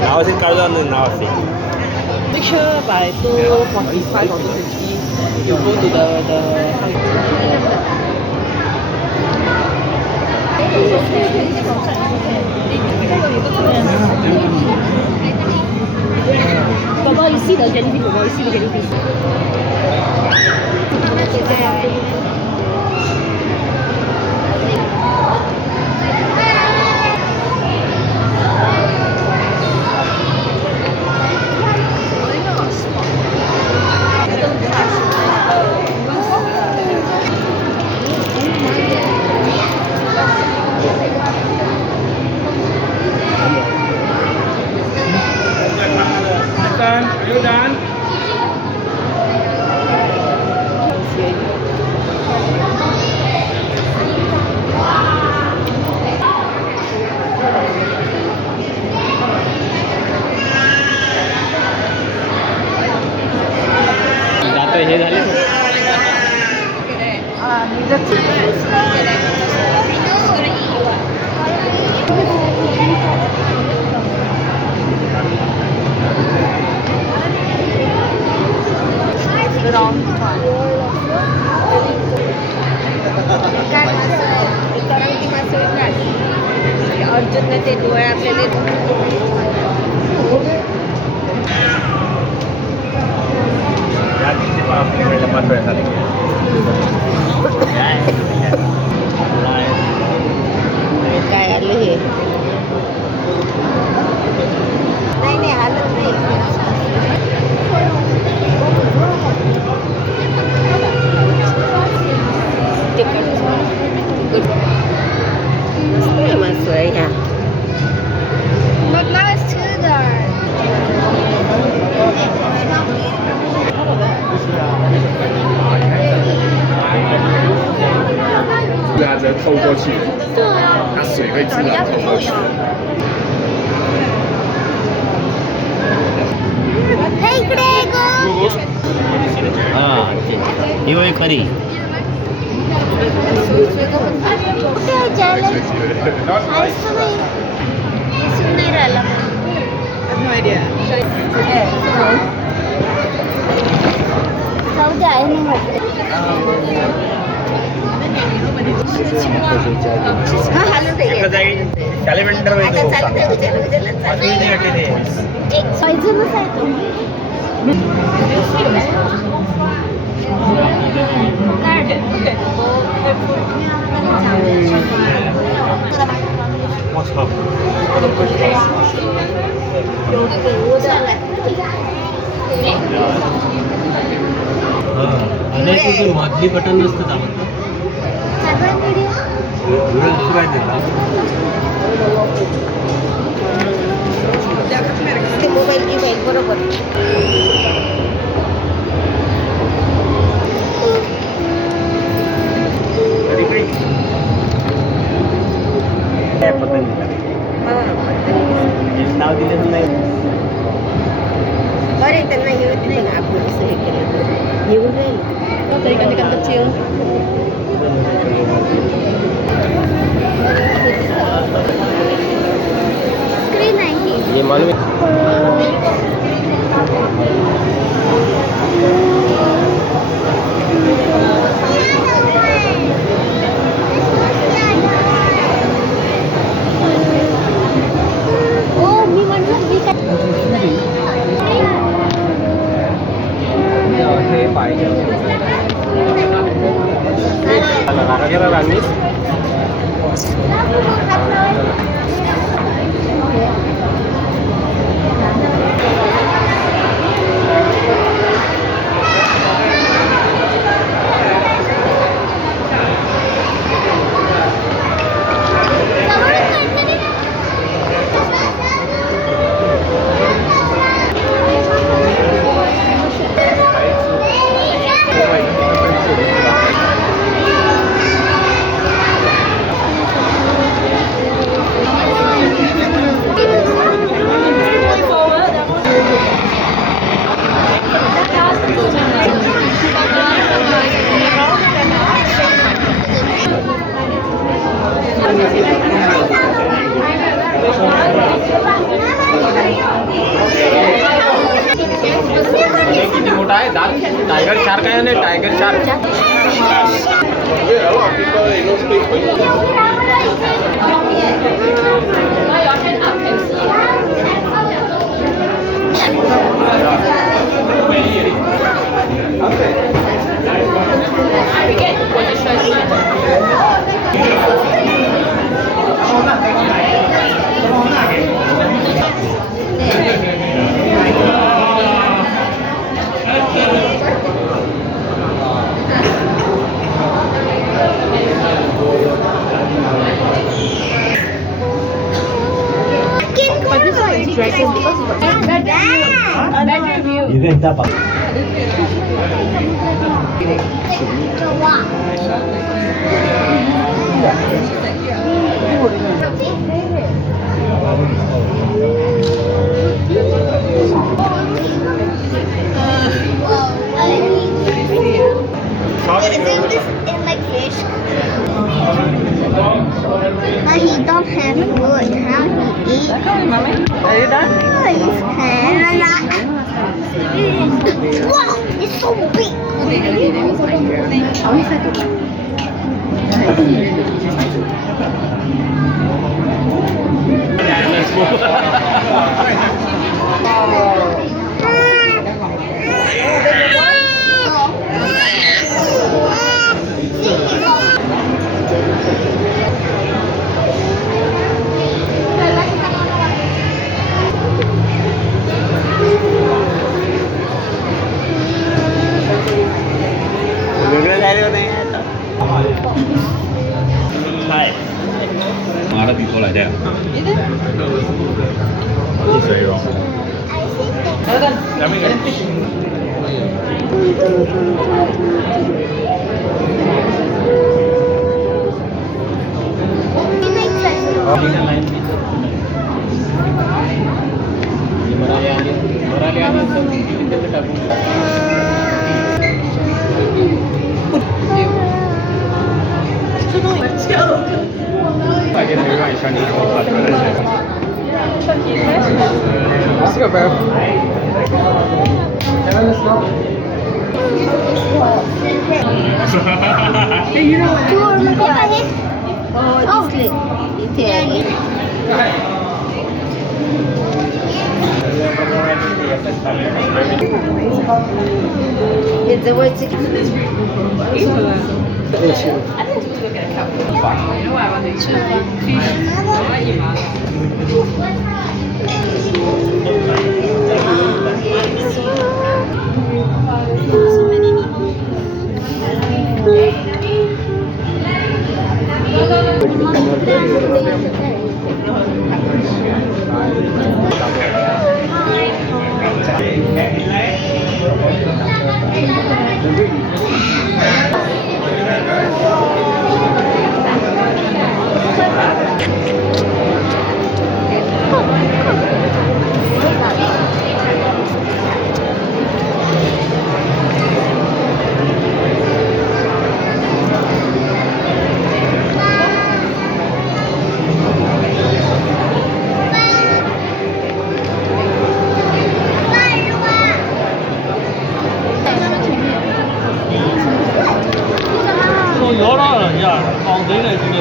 나와서 깔아놓는 나왔어. Picture by 2:45 or 2:50, you go to the Baba, you see the jellyfish, Baba, you see the jellyfish. Are you done? जातो हे झाले अर्जुन ते डोळे आपल्याला काय आलं हे नाही हालत नाही मस्त आहे ह्या压着透过去，它水会自然透过去。 हां ही होय खरी no idea. कॅलेंडर मधली बटन नसतं मोबाईल गिबाईल बरोबर नाव दिलेलं नाही अरे त्यांना हे होत नाही का आपण कसं हे केलं येऊन राहील Tadi kan ikan kecil. Screen आहे ये मालूम मी म्हटलं मी हे पाहिजे Thank you. शार्क आहे ना tiger shark Yeah, a lot of people they don't speak English. 이게 있다 봐 Isn't this in like fish? But he don't have good. How he eat? Are you done? Oh, his hand. Wow, it's so big. वेगळं जायला नाही आता हाय马上比过来的。是谁哦？ Oh, this look. 열어라 야 내가 지금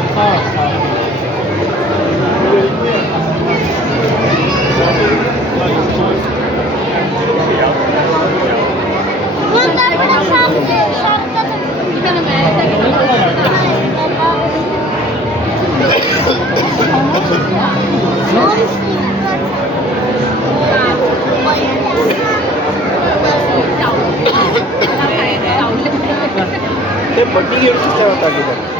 ते पट्टी घेऊन होता तिथं